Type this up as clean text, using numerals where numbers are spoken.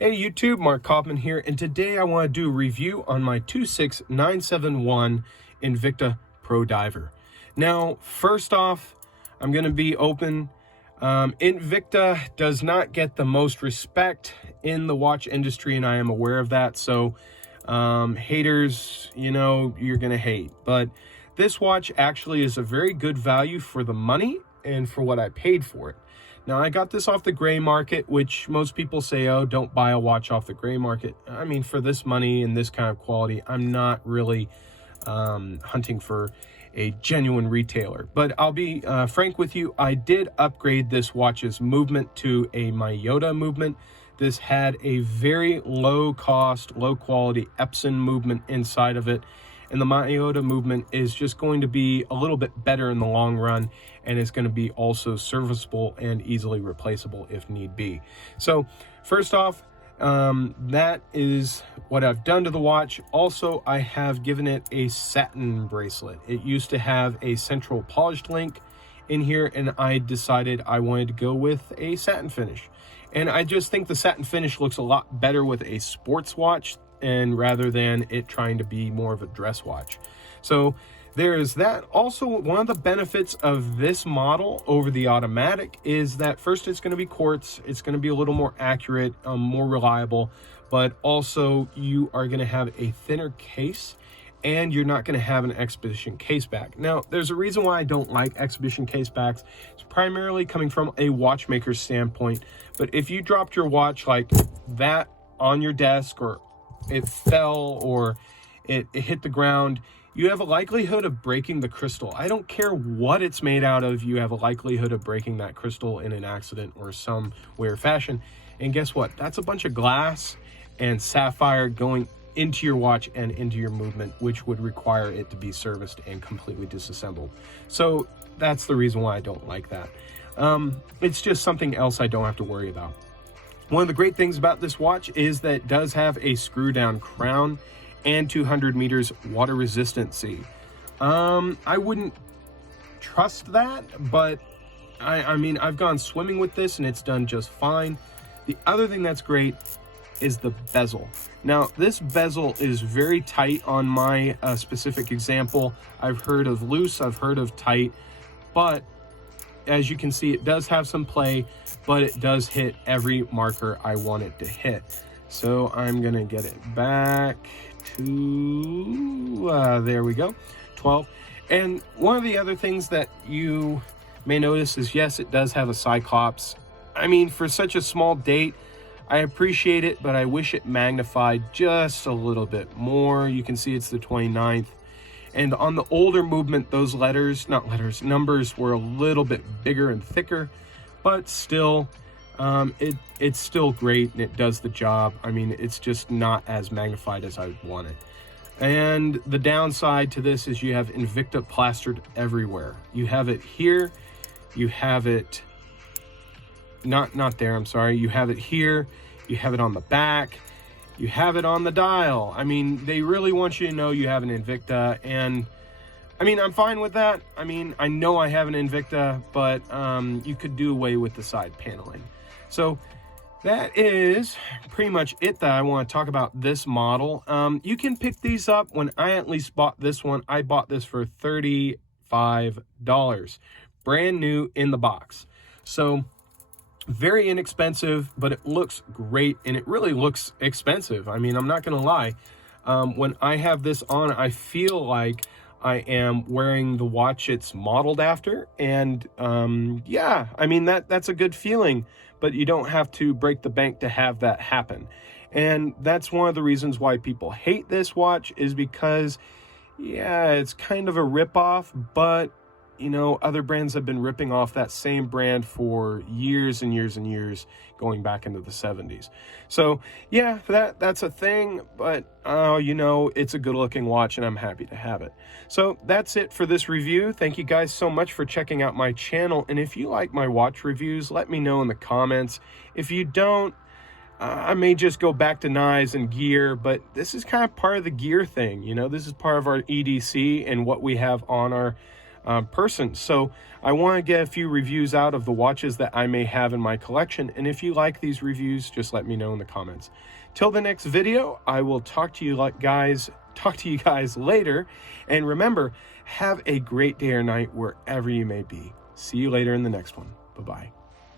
Hey YouTube, Mark Kaufman here, and today I want to do a review on my 26971 Invicta Pro Diver. Now, first off, I'm going to be open. Invicta does not get the most respect in the watch industry, and I am aware of that. So, haters, you're going to hate. But this watch actually is a very good value for the money and for what I paid for it. Now, I got this off the gray market, which most people say, oh, don't buy a watch off the gray market. I mean, for this money and this kind of quality, I'm not really hunting for a genuine retailer. But I'll be frank with you, I did upgrade this watch's movement to a Miyota movement. This had a very low cost, low quality Epson movement inside of it. And the Miyota movement is just going to be a little bit better in the long run, and it's going to be also serviceable and easily replaceable if need be. So first off, that is what I've done to the watch. Also, I have given it a satin bracelet. It used to have a central polished link in here, and I decided I wanted to go with a satin finish. And I just think the satin finish looks a lot better with a sports watch, and rather than it trying to be more of a dress watch. So there is that. Also, one of the benefits of this model over the automatic is that first, it's going to be quartz. It's going to be a little more accurate, more reliable, but also you are going to have a thinner case, and you're not going to have an Expedition case back. Now, there's a reason why I don't like Expedition case backs. It's primarily coming from a watchmaker's standpoint. But if you dropped your watch like that on your desk, or it fell, or it hit the ground, you have a likelihood of breaking the crystal. I don't care what it's made out of, you have a likelihood of breaking that crystal in an accident or some way or fashion. And guess what? That's a bunch of glass and sapphire going into your watch and into your movement, which would require it to be serviced and completely disassembled. So that's the reason why I don't like that. It's just something else I don't have to worry about. One of the great things about this watch is that it does have a screw down crown and 200 meters water resistancy. I wouldn't trust that, but I mean, I've gone swimming with this and it's done just fine. The other thing that's great is the bezel. Now, this bezel is very tight on my specific example. I've heard of loose, I've heard of tight, but as you can see, it does have some play, but it does hit every marker I want it to hit. So I'm gonna get it back to, there we go, 12. And one of the other things that you may notice is, yes, it does have a Cyclops. I mean, for such a small date, I appreciate it, but I wish it magnified just a little bit more. You can see it's the 29th. And on the older movement, those numbers were a little bit bigger and thicker, but still, it's still great and it does the job. I mean, it's just not as magnified as I want it. And the downside to this is you have Invicta plastered everywhere. You have it here, you have it, not there, I'm sorry. You have it here, you have it on the back, you have it on the dial. I mean, they really want you to know you have an Invicta, and I mean, I'm fine with that. I mean, I know I have an Invicta, but you could do away with the side paneling. So that is pretty much it that I want to talk about this model. You can pick these up. When I at least bought this one, I bought this for $35, brand new in the box. So very inexpensive, but it looks great, and it really looks expensive. I mean, I'm not gonna lie. When I have this on, I feel like I am wearing the watch it's modeled after, and yeah, I mean, that's a good feeling, but you don't have to break the bank to have that happen. And that's one of the reasons why people hate this watch, is because, yeah, it's kind of a ripoff, but you know, other brands have been ripping off that same brand for years and years and years, going back into the 70s. So yeah, that's a thing, but you know, it's a good looking watch and I'm happy to have it. So that's it for this review. Thank you guys so much for checking out my channel. And if you like my watch reviews, let me know in the comments. If you don't, I may just go back to knives and gear, but this is kind of part of the gear thing. You know, this is part of our EDC and what we have on our person. So I want to get a few reviews out of the watches that I may have in my collection. And if you like these reviews, just let me know in the comments. Till the next video, I will talk to you guys later. And remember, have a great day or night wherever you may be. See you later in the next one. Bye-bye.